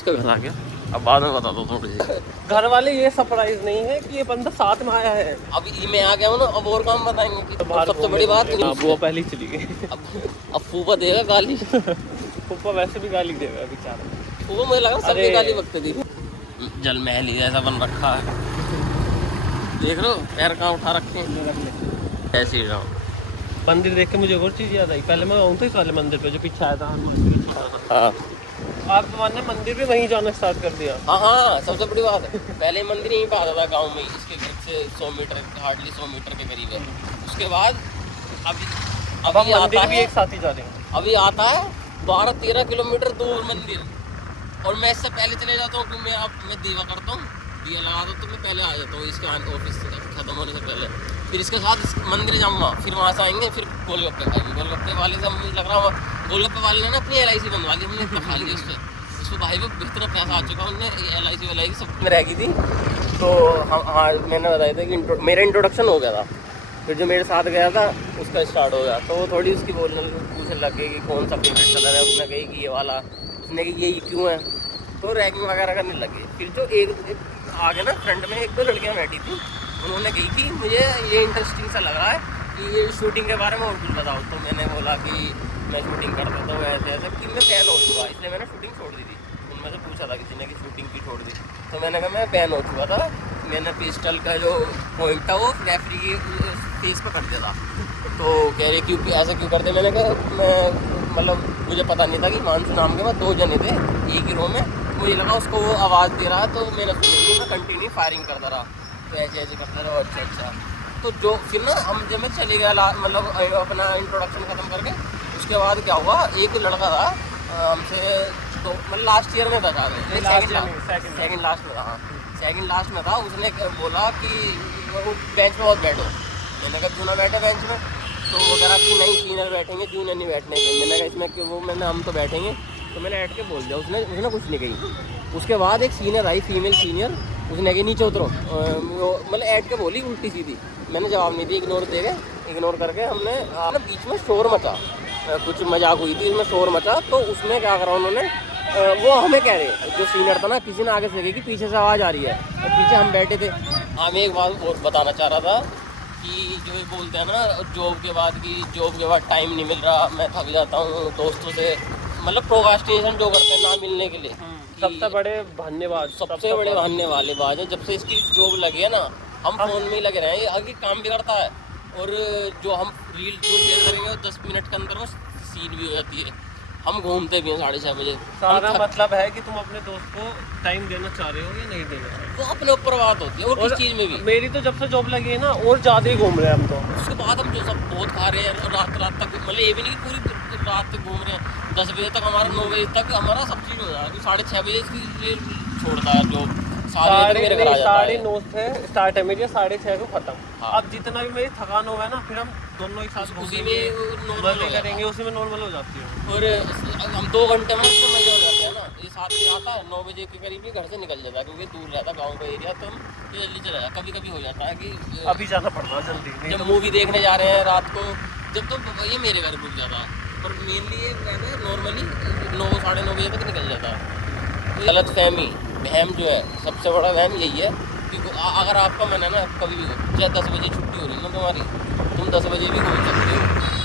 इसका घर आ गया। अब बाद में बता दो थोड़ी सी। घर वाले ये सरप्राइज नहीं है कि ये बंदा साथ में आया है। अब मैं आ गया हूँ ना, अब और काम बताएंगे कि सबसे बड़ी बात वो पहले ही चली गई। अब फूफा देगा गाली। फूफा वैसे भी गाली देगा बेचारा। फूफा मुझे लगा सबकी गाली बकते थी। जल महल ही जैसा बन रखा है, देख लो पैर कहाँ उठा रखे हैं। ऐसे ही रहो। मंदिर देख के मुझे और चीज़ याद आई। पहले मैं आऊँ तो इस वाले मंदिर पे जो पीछे आया था हनुमान। हाँ आप ने मंदिर भी वहीं जाना स्टार्ट कर दिया। हाँ, सबसे बड़ी बात है पहले मंदिर यहीं पे आता था गांव में, इसके घर से 100 मीटर, हार्डली 100 मीटर के करीब है। उसके बाद अभी मंदिर भी एक साथ ही जा रहे हैं। अभी आता है 12-13 किलोमीटर दूर मंदिर, और मैं इससे पहले चले जाता हूँ क्योंकि मैं दीवा करता हूँ, दिया लगा दो तो मैं पहले आ जाता हूँ इसके ऑफिस से खत्म होने से पहले। फिर इसके साथ मंदिर जाऊँगा, फिर वहाँ से आएंगे, फिर गोलगप्पे खाएंगे। गोलगप्पे वाले से मुझे लग रहा है गोलगप्पे वाले ने ना अपनी LIC बनवा ली, हमने इतना खा लिया उससे भाई को इतना पैसा आ चुका, उनने LIC सब रह गई थी। तो हाँ मैंने बताया था कि मेरा इंट्रोडक्शन हो गया था, फिर जो मेरे साथ गया था उसका स्टार्ट हो गया। तो वो थोड़ी उसकी पूछने लग गई कि कौन सा फेवरेट कलर है, उसने कही कि ये वाला, उसने कही ये क्यों है, तो रैगिंग वगैरह करने लगे। फिर जो एक आगे ना फ्रंट में 1-2 लड़कियाँ बैठी थी, उन्होंने कही कि मुझे ये इंटरेस्टिंग सा लग रहा है कि ये शूटिंग के बारे में और कुछ बताओ। तो मैंने बोला कि मैं शूटिंग करता था ऐसे ऐसे, कि मैं बैन हो चुका, इसलिए मैंने शूटिंग छोड़ दी थी। उनमें से पूछा था किसी ने कि शूटिंग की छोड़ दी, तो मैंने कहा मैं बैन हो चुका था, मैंने पिस्टल का जो पॉइंट था वो रेफरी की फेस पर कर दिया था। तो कह रहे क्यों ऐसा क्यों करते, मैंने कहा मैं मतलब मुझे पता नहीं था कि हिमांशु नाम के बाद 2 जने थे एक ही रो में, मुझे लगा उसको वो आवाज़ दे रहा है, तो मैंने मैं कंटिन्यू फायरिंग करता रहा, तो ऐसे ऐसे करता रहा। अच्छा तो जो फिर ना हम जब मैं चले गया मतलब अपना इंट्रोडक्शन ख़त्म करके, उसके बाद क्या हुआ, एक लड़का था हमसे तो मतलब लास्ट ईयर में था, सेकंड लास्ट में था। हाँ सेकंड लास्ट में था। उसने बोला कि वो बेंच में बहुत बैठो, मैंने कहा क्यों ना बैठे बेंच में, तो वो कह रहा कि नहीं सीनियर बैठेंगे जूनियर नहीं बैठने के। मैंने कहा इसमें कि वो हम तो बैठेंगे, तो मैंने ऐड के बोल दिया। उसने कुछ नहीं कही। उसके बाद एक सीनियर आई, फीमेल सीनियर, उसने कही नीचे उतरो, मतलब ऐड के बोली उल्टी सीधी। मैंने जवाब नहीं दिया, इग्नोर करके हमने बीच में शोर मचा, कुछ मजाक हुई थी, इसमें शोर मचा। तो उसमें क्या करा उन्होंने, वो हमें कह रहे जो सीनियर था ना, किसी ने आगे से कही कि पीछे से आवाज़ आ रही है, और पीछे हम बैठे थे। हाँ मैं एक बात और बताना चाह रहा था कि जो ये बोलते हैं ना जॉब के बाद टाइम नहीं मिल रहा, मैं थक जाता हूँ दोस्तों से, मतलब प्रोक्रास्टिनेशन जो करते हैं ना मिलने के लिए, सबसे बड़े धन्यवाद, सबसे बड़े धन्य वाली बात है। जब से इसकी जॉब लगी है ना, हम फ़ोन में ही लगे रहे हैं, आगे काम भी करता है, और जो हम रील जो शेयर करेंगे 10 मिनट के अंदर वो सीन भी हो जाती है। हम घूमते भी हैं 6:30 बजे। सारा मतलब है कि तुम अपने दोस्त को टाइम देना चाह रहे हो या नहीं देना चाह रहे हो, वो अपने ऊपर बात होती है। और किस चीज़ में भी मेरी तो जब से जॉब लगी है ना, और ज़्यादा ही घूम रहे हैं हम तो। उसके बाद हम जो सब बहुत खा रहे हैं, रात तक, मतलब ये भी नहीं कि पूरी रात तक घूम रहे हैं। 10 बजे तक हमारा, 9 बजे तक हमारा सब चीज़ हो जाएगा। 6:30 बजे इसकी छोड़ता है जो 9:30 से स्टार्ट है मेरी, 6:30 को खत्म। हाँ। अब जितना भी मेरी थकान होगा ना, फिर हम दोनों एक साथ उसी में नॉर्मल करेंगे, उसी में नॉर्मल हो जाती है। और हम 2 घंटे में उसको मजा हो जाता है ना। ये 7 बजे आता है, 9 बजे के करीब ही घर से निकल जाता है, क्योंकि दूर रहता है गाँव का एरिया, तो हम जल्दी चला जाता। कभी कभी हो जाता है कि अभी जाना पड़ता है जल्दी, जब मूवी देखने जा रहे हैं रात को, जब तो ये मेरे घर रुक जाता है, पर मेनली ये कहना है नॉर्मली 9-9:30 बजे तक निकल जाता है। गलत फहमी वहम जो है, सबसे बड़ा वहम यही है कि अगर आपका मन है ना, कभी भी हो, चाहे 10 बजे छुट्टी हो रही है ना तुम्हारी, तुम 10 बजे भी घूम सकते हो।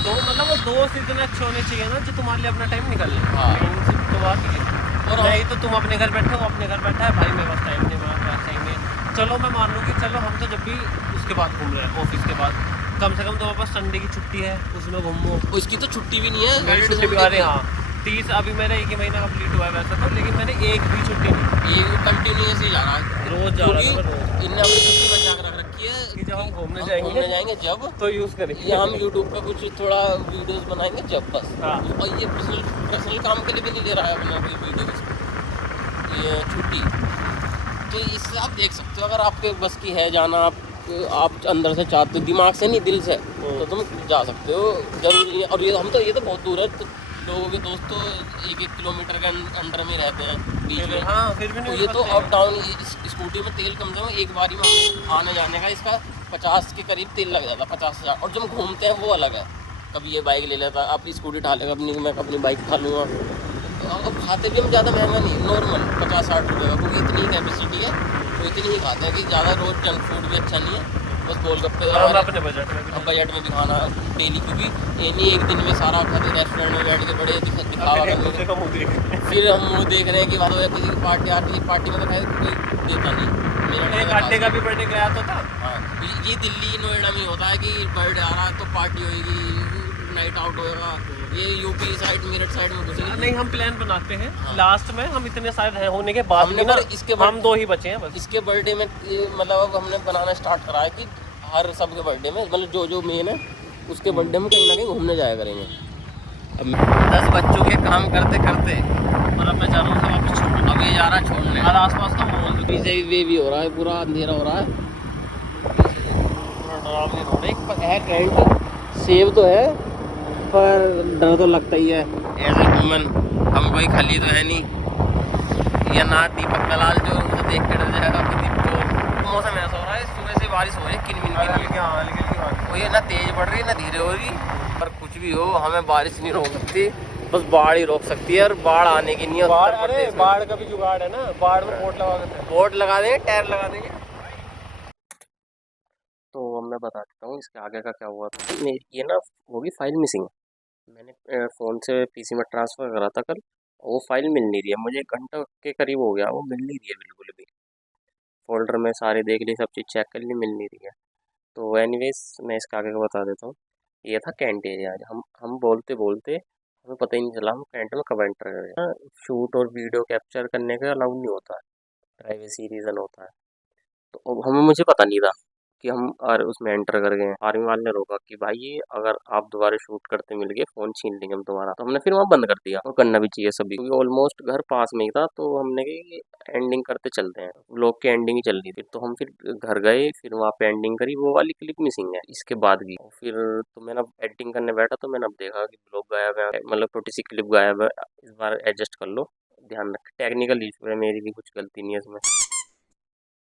तो मतलब वो दोस्त इतने अच्छे होने चाहिए ना, जो तुम्हारे लिए अपना टाइम निकाल ले। हाँ। तो बात ही है। और नहीं तो तुम अपने घर बैठे हो, अपने घर बैठा है भाई, मेरे पास टाइम नहीं, मेरे पास टाइम नहीं। चलो मैं मान लूँ कि चलो हम तो जब भी उसके बाद घूम रहे हैं, ऑफिस के बाद, कम से कम तुम्हारे पास संडे की छुट्टी है, उसमें घूमो। उसकी तो छुट्टी भी नहीं है, मेरी छुट्टी भी। अरे हाँ 30, अभी मेरा 1 ही महीना कंप्लीट हुआ है वैसे तो, लेकिन मैंने एक भी छुट्टी नहीं, ये कंटिन्यूस ही जा रहा है, रोज जा रहा है। इनने अपनी छुट्टी बचा कर रख रखी है कि जब हम घूमने जाएंगे जब तो यूज़ करेंगे, या हम यूट्यूब पे कुछ थोड़ा वीडियोस बनाएंगे जब, बस। हाँ। और ये पर्सनल काम के लिए भी नहीं दे रहा है अपना कोई वीडियोस, ये छुट्टी। तो इससे आप देख सकते हो, अगर आपके बस की है जाना, आप अंदर से चाहते हो, दिमाग से नहीं दिल से, तो तुम जा सकते हो, जरूरी है। और ये तो बहुत दूर है, तो लोगों के दोस्त तो 1-1 किलोमीटर के अंडर में रहते हैं बीच में। हाँ फिर भी नहीं, तो ये तो अप डाउन, स्कूटी में तेल कम से कम एक बारी में आने जाने का इसका 50 के करीब तेल लग जाता है, 50,000। और जब घूमते हैं वो अलग है, कभी ये बाइक ले लेता, अपनी स्कूटी उठा लेगा, मैं अपनी बाइक उठा लूँगा। अब खाते भी हम ज़्यादा महंगा नहीं, नॉर्मल 50 50-60 रुपये का, क्योंकि इतनी कैपेसिटी है तो इतनी ही खाते हैं कि ज़्यादा रोज़ जंक फूड भी अच्छा नहीं है। बस गोलगप्पे हम अपने बजट में अब बजट में भी खाना डेली, क्योंकि ये नहीं एक दिन में सारा खाते रेस्टोरेंट में बैठ के बड़े दिखावा एक करने दूसरे का मुंह देख रहे हैं। फिर हम वो देख रहे हैं कि मतलब किसी की पार्टी आ किसी पार्टी में तो खैर कोई देता नहीं। मेरा एक आटे का भी बर्थडे गया तो था। हाँ, ये दिल्ली नोएडा में होता है कि बर्थडे आ रहा है तो पार्टी होगी, नाइट आउट होएगा। ये यूपी साइड मेरठ साइड में कुछ नहीं। नहीं, हम प्लान बनाते हैं हाँ। लास्ट में, हम इतने सारे हैं होने के बाद हमने में ना, पर इसके हम 2 ही बचे हैं बस। इसके बर्थडे में ये मतलब अब हमने बनाना स्टार्ट करा है कि हर सबके बर्थडे में मतलब जो जो मेन है उसके बर्थडे में कहीं ना कहीं घूमने जाया करेंगे। अब 10 बच्चों के काम करते करते और अब मैं जा रहा हूँ वापस छोड़ने। अब ये जा रहा है छोड़ने। और आसपास का माहौल भी पीछे वे भी हो रहा है, पूरा अंधेरा हो रहा है। डरावनी रोड है। एक है टेंट सेव तो है पर डर तो लगता ही है एज ए ह्यूमन। हम कोई खली तो है नहीं, या ना दीपक दलाल जो उसे देख के डर जाएगा। तो मौसम ऐसा हो रहा है, सुबह से बारिश हो रही है किनमिन किनमिन, वो ये ना तेज बढ़ रही है ना धीरे हो रही। पर कुछ भी हो हमें बारिश नहीं रोक सकती, बस बाढ़ ही रोक सकती है। और बाढ़ आने की नहीं है। बाढ़, अरे बाढ़ का भी जुगाड़ है ना, बाढ़ में बोट लगा देते हैं। बोर्ड लगा देंगे, टायर लगा देंगे। तो अब मैं बता देता हूँ इसके आगे का क्या हुआ था। मेरी ये ना होगी फाइल मिसिंग। मैंने फ़ोन से पीसी में ट्रांसफ़र करा था कल, वो फाइल मिल नहीं रही है मुझे। 1 घंटा के करीब हो गया, वो मिल नहीं रही है बिल्कुल भी। फ़ोल्डर में सारे देख लिए, सब चीज़ चेक कर ली, मिल नहीं रही है। तो एनीवेज़ मैं इसके आगे का बता देता हूँ। ये था कैंट एरिया। हम बोलते बोलते हमें पता ही नहीं चला हम कैंट में कब एंटर कर गए। शूट और वीडियो कैप्चर करने का अलाउ नहीं होता है, प्राइवेसी रीज़न होता है। तो अब हमें मुझे पता नहीं था कि हम और उसमें एंटर कर गए। आर्मी वाले ने रोका कि भाई ये अगर आप दोबारा शूट करते मिल गए फ़ोन छीन लेंगे हम तुम्हारा। तो हमने फिर वहाँ बंद कर दिया, और करना भी चाहिए सभी, क्योंकि ऑलमोस्ट घर पास में ही था। तो हमने कहा कि एंडिंग करते चलते हैं, व्लॉग की एंडिंग ही चल रही थी। तो हम फिर घर गए, फिर वहाँ पे एंडिंग करी। वो वाली क्लिप मिसिंग है इसके बाद की। और फिर तो मैंने अब एडिटिंग करने बैठा तो मैंने अब देखा कि व्लॉग गायब है, मतलब छोटी सी क्लिप गायब है। इस बार एडजस्ट कर लो, ध्यान रख। टेक्निकल इशू है, मेरी भी कुछ गलती नहीं है इसमें।